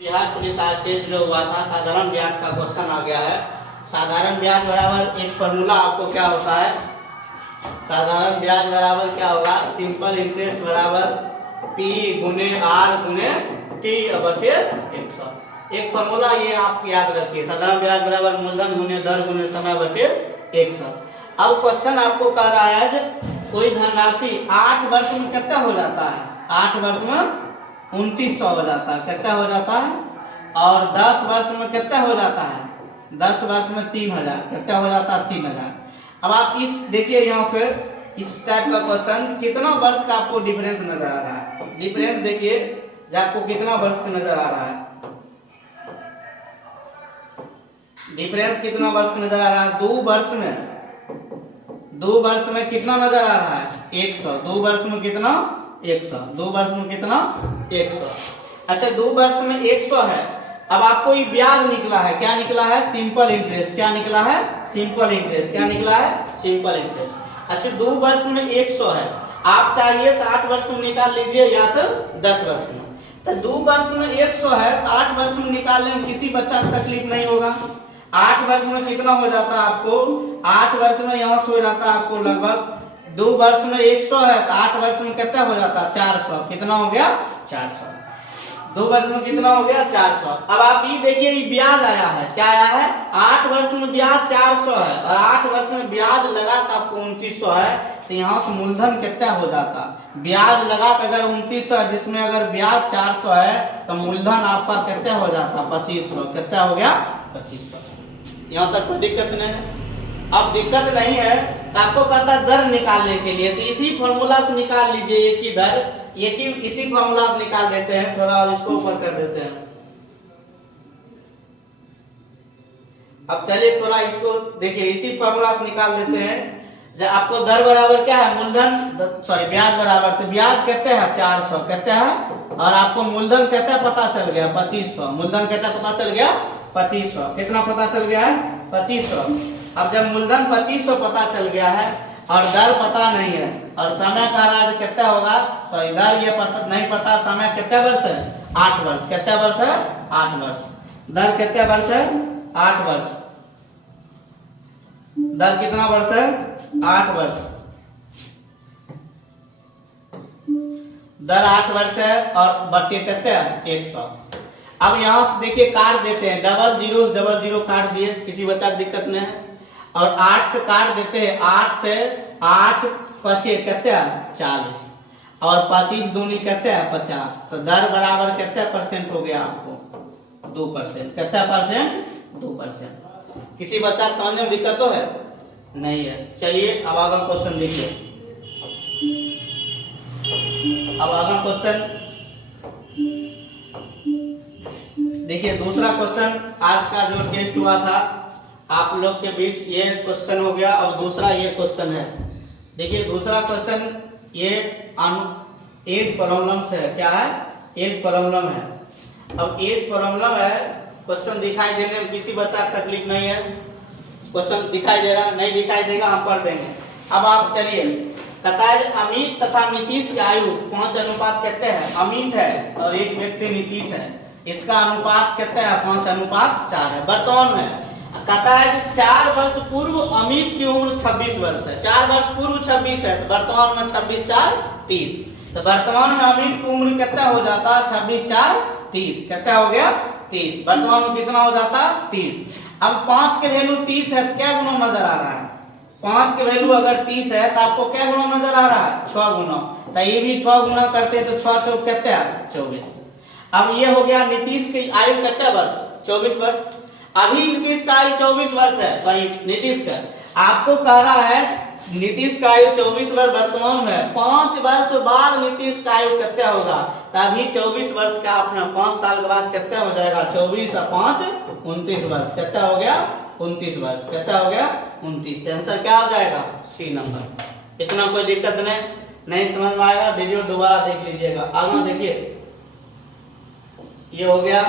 Bihar police आज test जो हुआ था साधारण ब्याज का क्वेश्चन आ गया है। साधारण ब्याज बराबर एक फॉर्मूला आपको क्या होता है, साधारण ब्याज बराबर क्या होगा, सिंपल इंटरेस्ट बराबर P गुने R गुने T बटे 100। एक फॉर्मूला ये आप याद रखिए, साधारण ब्याज बराबर मूलधन गुने दर गुने समय बटे 100। अब क्वेश्चन आपको कह रहा है कोई धनराशि 8 वर्ष में कितना हो जाता है, 8 वर्ष में 2900 हो जाता है, कितना हो जाता है, और 10 वर्ष में कितना हो जाता है, 10 वर्ष में 3000, कितना हो जाता है 3000। अब आप इस देखिए यहाँ से इस टाइप का क्वेश्चन कितना वर्ष का आपको डिफरेंस नजर आ रहा है, डिफरेंस देखिए आपको कितना वर्ष का नजर आ रहा है, डिफरेंस कितना वर्ष का नजर आ रहा है, 2 वर्ष में कितना नजर आ रहा है 100, 2 वर्ष में कितना 100, 2 वर्ष में कितना 100। अच्छा 2 वर्ष में 100 है। अब आपको ये ब्याज निकला है, क्या निकला है, सिंपल इंटरेस्ट, क्या निकला है, सिंपल इंटरेस्ट, क्या निकला है, सिंपल इंटरेस्ट। अच्छा 2 वर्ष में 100 है, आप चाहिए तो 8 वर्ष में निकाल लीजिए या तो 10 वर्ष में। तो 2 वर्ष में 100 है तो 8 वर्ष में निकालने में किसी बच्चा को तकलीफ नहीं होगा। 8 वर्ष में कितना हो जाता है आपको, 8 वर्ष में यहाँ से हो जाता है आपको लगभग, 2 वर्ष में 100 है तो 8 वर्ष में कितना हो जाता है 400, कितना हो गया 400, 2 वर्ष में कितना हो गया 400। अब आप ये देखिए ये ब्याज आया है, क्या आया है, 8 वर्ष में ब्याज 400 है और 8 वर्ष में ब्याज लगा तो आपको 2900 है, तो यहाँ से मूलधन कितना हो जाता, ब्याज लगा तो अगर 2900 है जिसमें अगर ब्याज 400 है तो मूलधन आपका कितना हो जाता 2500, कितना हो गया 2500। यहाँ तक कोई दिक्कत नहीं है। अब दिक्कत नहीं है तो आपको कहता है दर निकालने के लिए, तो इसी फॉर्मूला से निकाल लीजिए, एक ही दर, एक ही इसी फॉर्मूला से निकाल देते हैं, थोड़ा और इसको ऊपर कर देते हैं। अब चलिए थोड़ा इसको देखिए, इसी फॉर्मूला से निकाल देते हैं। जब आपको दर बराबर क्या है, मूलधन सॉरी ब्याज बराबर, तो ब्याज कहते हैं 400 कहते हैं, और आपको मूलधन कहते हैं पता चल गया 2500, मूलधन कहते हैं पता चल गया 2500, कितना पता चल गया है 2500। अब जब मूलधन 2500 पता चल गया है और दर पता नहीं है और समय का राज कितना होगा, सॉरी दर ये पता नहीं, पता समय कितने वर्ष है 8 वर्ष, कितने वर्ष है 8 वर्ष, दर कितने वर्ष है 8 वर्ष, दर कितना वर्ष है 8 वर्ष, दर 8 वर्ष है और बटे कितने 100। अब यहाँ से देखिए काट देते हैं, डबल जीरो काट दिए, किसी बच्चा की दिक्कत नहीं है, और 8 से काट देते हैं, 8 से 8 पचे कहते हैं 40 और 25 दूनी कहते हैं 50, तो दर बराबर कहते हैं परसेंट हो गया आपको 2%, कहते हैं परसेंट 2%। किसी बच्चा को समझने में दिक्कत तो है नहीं है। चलिए अब अगला क्वेश्चन देखिए, अब अगला क्वेश्चन देखिए, दूसरा क्वेश्चन आज का जो टेस्ट हुआ था आप लोग के बीच, ये क्वेश्चन हो गया। अब दूसरा ये क्वेश्चन है, देखिए दूसरा क्वेश्चन ये एज प्रॉब्लम से है, क्या है एज प्रॉब्लम है। अब एज प्रॉब्लम है, क्वेश्चन दिखाई देने में किसी बच्चा को तकलीफ नहीं है, क्वेश्चन दिखाई दे रहा नहीं दिखाई देगा हम पढ़ देंगे। अब आप चलिए, कहता है अमित तथा नीतीश की आयु 5 अनुपात कहते हैं, अमित है और एक व्यक्ति नीतीश है, इसका अनुपात कितना है 5 अनुपात 4 है वर्तमान में। कहता है कि 4 वर्ष पूर्व अमित की उम्र 26 वर्ष है, 4 वर्ष पूर्व 26 है तो वर्तमान में 26 4 30, तो वर्तमान में अमित की उम्र कितना हो जाता 26 4 30, कितना हो गया 30, वर्तमान में कितना हो जाता 30। अब 5 के वैल्यू 30 है तो क्या गुना नजर आ रहा है, 5 के वैल्यू अगर 30 है तो आपको क्या गुना नजर आ रहा है 6 गुना, तो ये भी 6 गुना करते तो 6 चौक कितने 24। अब ये हो गया नीतीश की आयु कितने वर्ष 24 वर्ष, अभी नीतीश का आयु 24 वर्ष है, सॉरी नीतीश का आपको कह रहा है नीतीश का आयु 24 वर्ष वर्तमान में, 5 वर्ष बाद नीतीश का आयु कितना होगा, तभी 24 वर्ष का अपना 5 साल के बाद कितना हो जाएगा 24 और 5 29 वर्ष, कितना हो गया 29 वर्ष, कितना हो गया 29। आंसर क्या हो जाएगा सी नंबर। इतना कोई दिक्कत नहीं समझ में आएगा वीडियो दोबारा देख लीजिएगा। आगे देखिए ये हो गया,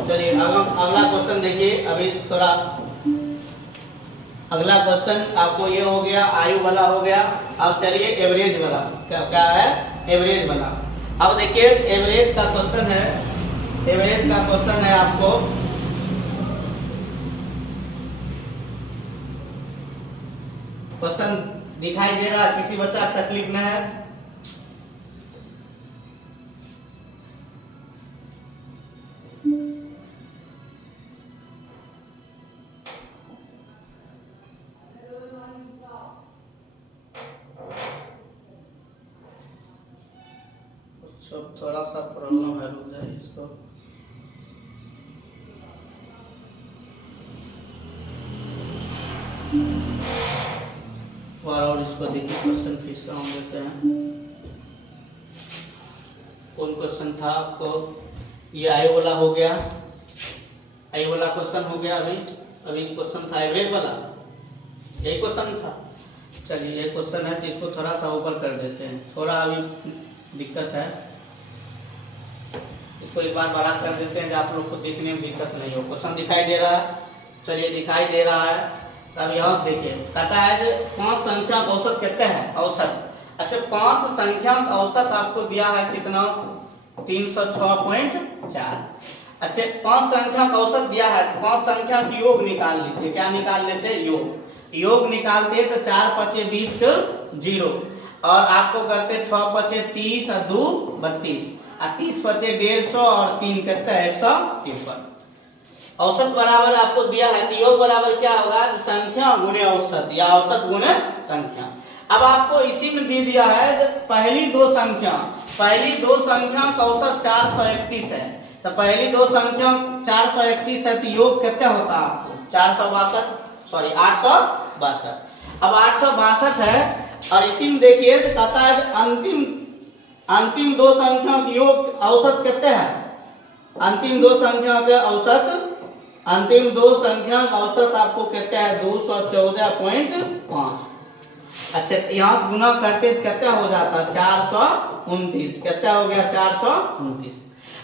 चलिए अगला क्वेश्चन देखिए, अभी थोड़ा अगला क्वेश्चन आपको ये हो गया, आयु वाला हो गया। अब चलिए एवरेज वाला, क्या क्या है एवरेज वाला। अब देखिए एवरेज का क्वेश्चन है, एवरेज का क्वेश्चन है आपको क्वेश्चन दिखाई दे रहा है, किसी बच्चा को तकलीफ न है। थोड़ा सा प्रॉब्लम है, रुक जाए इसको। और इसको देखिए क्वेश्चन फिर से हम लेते हैं। कौन क्वेश्चन था आपको? ये आयु वाला हो गया, आयु वाला क्वेश्चन हो गया। अभी क्वेश्चन था एवरेज वाला, यही क्वेश्चन था। चलिए ये क्वेश्चन है तो इसको थोड़ा सा ऊपर कर देते हैं, थोड़ा अभी दिक्कत है। इसको एक बार बड़ा कर देते हैं जो आप लोग को देखने में दिक्कत नहीं हो। क्वेश्चन दिखाई दे रहा है, चलिए दिखाई दे रहा है। अब यहाँ से देखिए, कहता है 5 संख्या का औसत कहते हैं औसत। अच्छा 5 संख्या का औसत आपको दिया है कितना? 306.4। अच्छा 5 संख्या का औसत दिया है, 5 संख्या की योग निकाल लीजिए। क्या निकाल लेते हैं? योग निकालते तो 4 5 20 के 0 और आपको करते 6 5 30 और 2 32 और 30 5 150 और 3 कहते हैं 153। औसत बराबर आपको दिया है तो योग बराबर क्या होगा? संख्या गुणे औसत या औसत गुणे संख्या। अब आपको इसी में दे दिया है पहली दो संख्या का औसत 431 है। तो पहली दो संख्या 431 है तो योग कितना होता है आपको? 862। अब 862 है और इसी में देखिए तो कहता है अंतिम दो संख्या की योग औसत कितने है? अंतिम दो संख्या का औसत आपको कहते हैं 214.5। अच्छा यहाँ से गुना करते कितना हो जाता? 429। कितना हो गया? 429।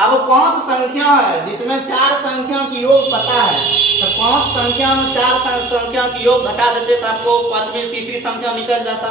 अब 5 संख्या है जिसमें 4 संख्या की योग पता है, तो 5 संख्या में 4 संख्या की योग घटा देते तो आपको पांचवी तीसरी संख्या निकल जाता।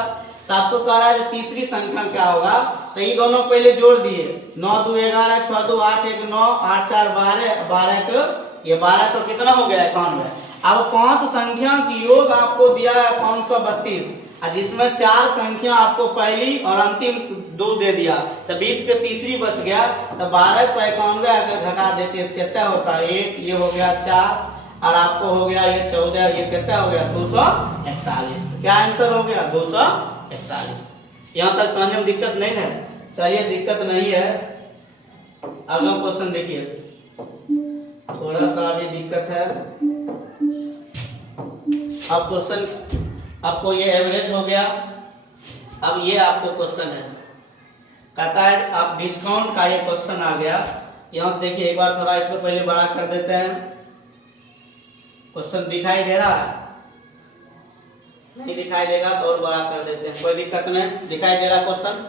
तो आपको कह रहा है तीसरी संख्या क्या होगा? तो ये दोनों पहले जोड़ दिए, 9 2 11 6 2 8 1 9 8 4 12 12 के ये 1200 कितना हो गया? 91। अब 5 संख्या की योग आपको दिया है 532 और जिसमें 4 संख्या आपको पहली और अंतिम 2 दे दिया, तो बीच के तीसरी बच गया। तो 1291 अगर घटा देते तो कितना होता? 1 ये हो गया 4 और आपको हो गया ये 14, ये कितना हो गया? 241। क्या आंसर हो गया? 241। यहाँ तक समझने में दिक्कत नहीं है? चलिए दिक्कत नहीं है। अगला क्वेश्चन देखिए, थोड़ा सा अभी दिक्कत है। अब क्वेश्चन आपको ये एवरेज हो गया। अब ये आपको क्वेश्चन है, कहता है आप डिस्काउंट का ये क्वेश्चन आ गया। यहाँ से देखिए एक बार थोड़ा इसको पहले बड़ा कर देते हैं। क्वेश्चन दिखाई दे रहा है? नहीं दिखाई देगा तो और बड़ा कर देते हैं, कोई दिक्कत नहीं। दिखाई दे रहा क्वेश्चन?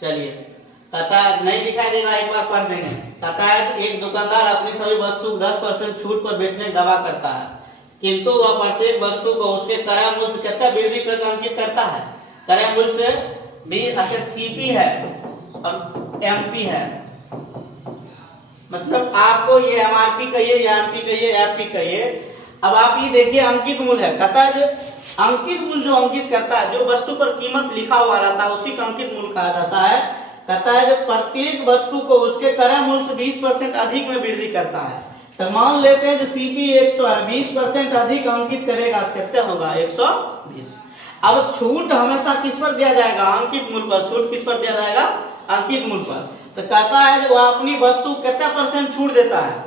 चलिए कहता है नहीं दिखाई देगा, एक बार पढ़ देंगे। कहता है एक दुकानदार अपनी सभी वस्तु 10% छूट पर बेचने का दावा करता है, किंतु वह प्रत्येक वस्तु को उसके क्रय मूल्य से कितना वृद्धि करके अंकित करता है? क्रय मूल्य से भी। अच्छा सीपी है और एमपी है, मतलब आपको ये एमआरपी कहिए या एमपी कहिए एफपी कहिए। अब आप ये देखिए अंकित मूल्य है, कहता है अंकित मूल्य जो अंकित करता है, जो वस्तु पर कीमत लिखा हुआ रहता है उसी का अंकित मूल्य कहा जाता है। कहता है जब प्रत्येक वस्तु को उसके क्रय मूल्य से 20% अधिक में वृद्धि करता है। तो मान लेते हैं जो सीपी 100 है, 20% अधिक अंकित करेगा कितना होगा? 120। अब छूट हमेशा किस पर दिया जाएगा? अंकित मूल्य पर। छूट किस पर दिया जाएगा? अंकित मूल्य पर। तो कहता है जब वह अपनी वस्तु कितना % छूट देता है?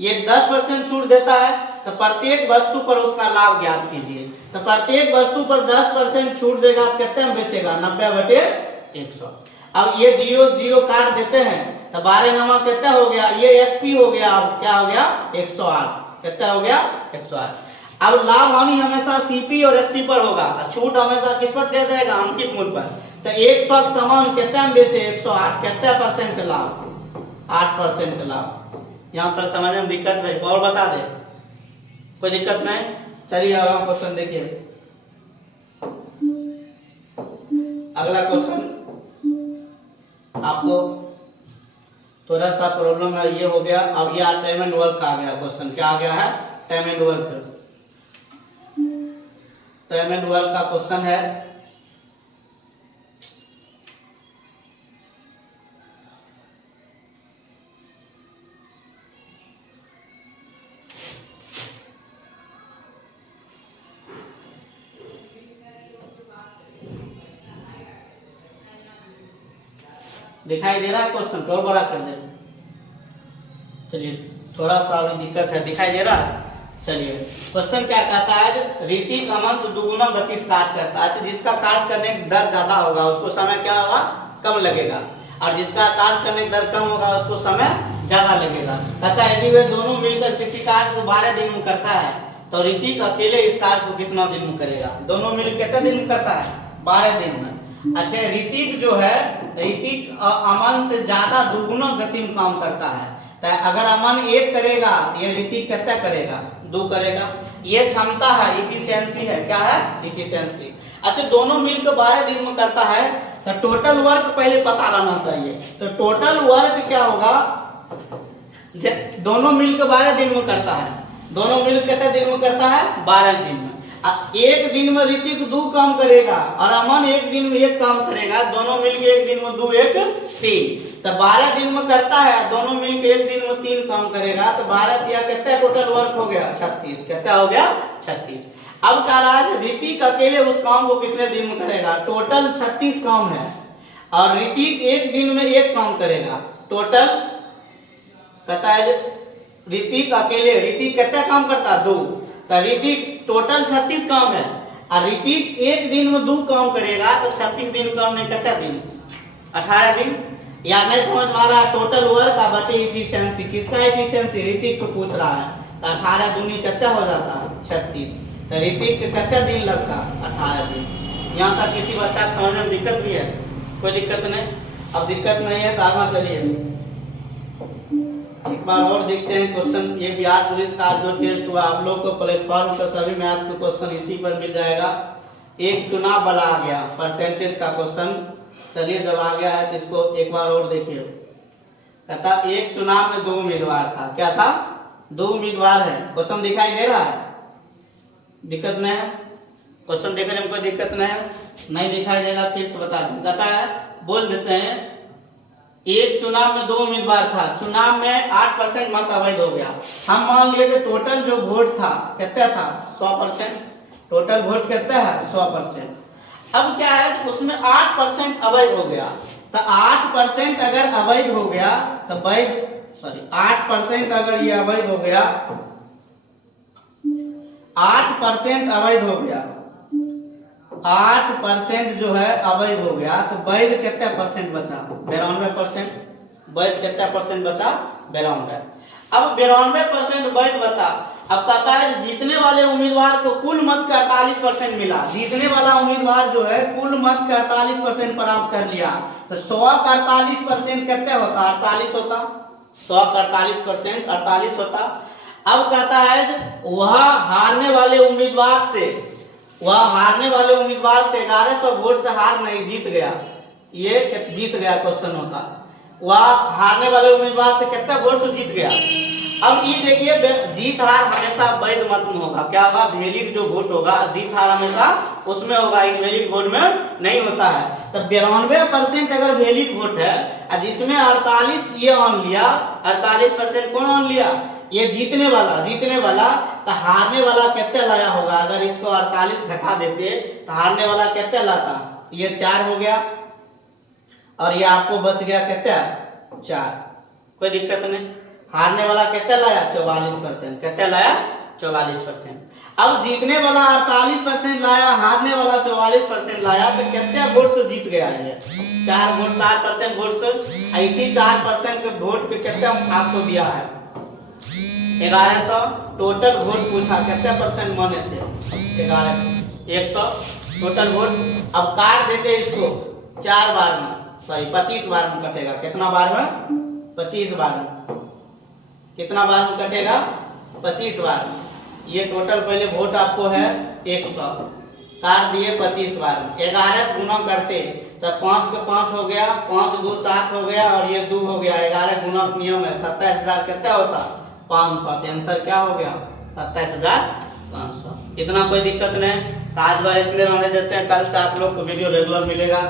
ये 10% छूट देता है, तो प्रत्येक वस्तु पर उसका लाभ ज्ञात कीजिए। तो प्रत्येक वस्तु पर 10% छूट देगा, कितने में बेचेगा? 90/100। अब ये 0 काट देते हैं तो 12 नंबर कितना हो गया? ये एसपी हो गया। अब क्या हो गया? 108। कितना हो गया? 108। अब लाभ हानि हमेशा सीपी और एसपी पर होगा, छूट हमेशा किस पर दिया जाएगा? अंकित मूल्य पर। तो 100 का सामान कितना में बेचे? 108। कितना % लाभ? 8% लाभ। यहाँ तक समझने में दिक्कत है? और बता दे, कोई दिक्कत नहीं? चलिए अगला क्वेश्चन देखिए। अगला क्वेश्चन आपको थोड़ा सा प्रॉब्लम है, ये हो गया। अब ये टाइम एंड वर्क का आ गया क्वेश्चन। क्या आ गया है? Time and work. Time and work का क्वेश्चन है। दिखाई दे रहा है क्वेश्चन? और बड़ा कर दे। चलिए थोड़ा सा अभी दिक्कत है, दिखाई दे रहा है। चलिए क्वेश्चन क्या कहता है? ऋतिक अमन से दुगुना गति से कार्य करता है। जिसका कार्य करने की दर ज्यादा होगा उसको समय क्या होगा? कम लगेगा। और जिसका कार्य करने की दर कम होगा उसको समय ज्यादा लगेगा। कहता है यदि वे दोनों मिलकर किसी कार्य को 12 दिन में करता है तो ऋतिक अकेले इस कार्य को कितना दिन में करेगा? दोनों मिलकर कितने दिन में करता है? 12 दिन में। अच्छा ऋतिक जो है, ऋतिक अमन से ज्यादा दुगुना गति में काम करता है। तो अगर अमन 1 करेगा तो ये ऋतिक कितना करेगा? 2 करेगा। ये क्षमता है, इफिशियंसी है। क्या है? इफिशियंसी। अच्छा दोनों मिलकर 12 दिन में करता है तो टोटल वर्क पहले पता रहना चाहिए। तो टोटल वर्क क्या होगा? दोनों मिलकर 12 दिन में करता है। दोनों मिलकर कितने दिन में करता है? 12 दिन में। एक दिन में ऋतिक 2 काम करेगा और अमन एक दिन में 1 काम करेगा। दोनों मिलकर एक दिन में 2 1 3। तो 12 दिन में करता है, दोनों मिलकर एक दिन में 3 काम करेगा। तो 12 दिया कितना टोटल वर्क हो गया? 36। कितना हो गया? 36। अब कह रहा है ऋतिक अकेले उस काम को कितने दिन में करेगा? टोटल 36 काम है और ऋतिक एक दिन में 1 काम करेगा। टोटल कहता है ऋतिक अकेले, ऋतिक कितना काम करता है? 2। तो ऋतिक टोटल 36 काम है और ऋतिक एक दिन में 2 काम करेगा। तो 36 दिन काम नहीं करता दिन? 18 दिन। या नहीं समझ में आ रहा है? टोटल वर्क का बटे इफिशियंसी। किसका इफिशियंसी? ऋतिक को पूछ रहा है। तो 18 दूनी कितना हो जाता है? 36। तो ऋतिक के कितना दिन लगता? 18 दिन। यहाँ तक किसी बच्चा को समझने में दिक्कत भी है? कोई दिक्कत नहीं। अब दिक्कत नहीं है तो आगे चलिए एक बार और देखते हैं क्वेश्चन। ये बिहार पुलिस का जो टेस्ट हुआ आप लोग को प्लेटफॉर्म पर सभी मैथ के क्वेश्चन इसी पर मिल जाएगा। एक चुनाव वाला आ गया, परसेंटेज का क्वेश्चन। चलिए जब आ गया है तो इसको एक बार और देखिए। कहता एक चुनाव में 2 उम्मीदवार था। क्या था? 2 उम्मीदवार है। क्वेश्चन दिखाई दे रहा है? दिक्कत नहीं है? क्वेश्चन देखने में कोई दिक्कत नहीं है? नहीं दिखाई देगा फिर से बता दें। कहता है बोल देते हैं एक चुनाव में 2 उम्मीदवार था। चुनाव में 8% मत अवैध हो गया। हम मान लिए कि टोटल जो वोट था कितना था? 100%। टोटल वोट कितना है? 100%। अब क्या है उसमें 8% अवैध हो गया। तो 8% अगर अवैध हो गया तो 8% अगर ये अवैध हो गया, 8% अवैध हो गया, 8% जो है अवैध हो गया तो वैध कितना परसेंट बचा? 92%। वैध कितना परसेंट बचा? 92। अब 92% वैध बता। अब कहता है जीतने वाले उम्मीदवार को कुल मत का 48% मिला। जीतने वाला उम्मीदवार जो है कुल मत का 48% प्राप्त कर लिया। तो 100 का 48% कितना होता? 48 होता। 100 का 48% 48 होता। अब कहता है वह हारने वाले उम्मीदवार से 1100 वोट से हार नहीं, जीत गया। ये जीत गया क्वेश्चन होता। वह हारने वाले उम्मीदवार से कितना वोट से जीत गया। अब ये देखिए जीत हार हमेशा वैध मत में होगा। क्या होगा? वैलिड जो वोट होगा जीत हार हमेशा उसमें होगा, इनवैलिड वोट में नहीं होता है। तो 92% अगर वैलिड वोट है और जिसमें 48 ये मान लिया, 48% कौन मान लिया? ये जीतने वाला। तो हारने वाला कितना लाया होगा? अगर इसको 48 घटा देते तो हारने वाला कितना लाता? ये 4 हो गया और ये आपको बच गया कितना? 4। कोई दिक्कत नहीं। हारने वाला कितना लाया? 44%। कितना लाया? 44%। अब जीतने वाला 48% लाया, हारने वाला 44% लाया, तो कितने वोट से जीत गया है? 4% वोट से। इसी 4% के वोट पे कितना आपको दिया है? 1100। टोटल वोट पूछा कितने परसेंट माने थे? 100 टोटल वोट। अब काट देते इसको 4 बार में, सॉरी 25 बार में कटेगा। कितना बार में? 25 बार में। कितना बार में कटेगा? 25 बार में। ये टोटल पहले वोट आपको है 100, काट दिए 25 बार, 11 से गुना करते तब 5 का 5 हो गया, 5 2 7 हो गया और ये 2 हो गया, 11 गुना नियम है, 27,000 कितना होता 500। आंसर क्या हो गया 27,500। इतना कोई दिक्कत नहीं। आज बार इतने रहने देते हैं, कल से आप लोग को वीडियो रेगुलर मिलेगा।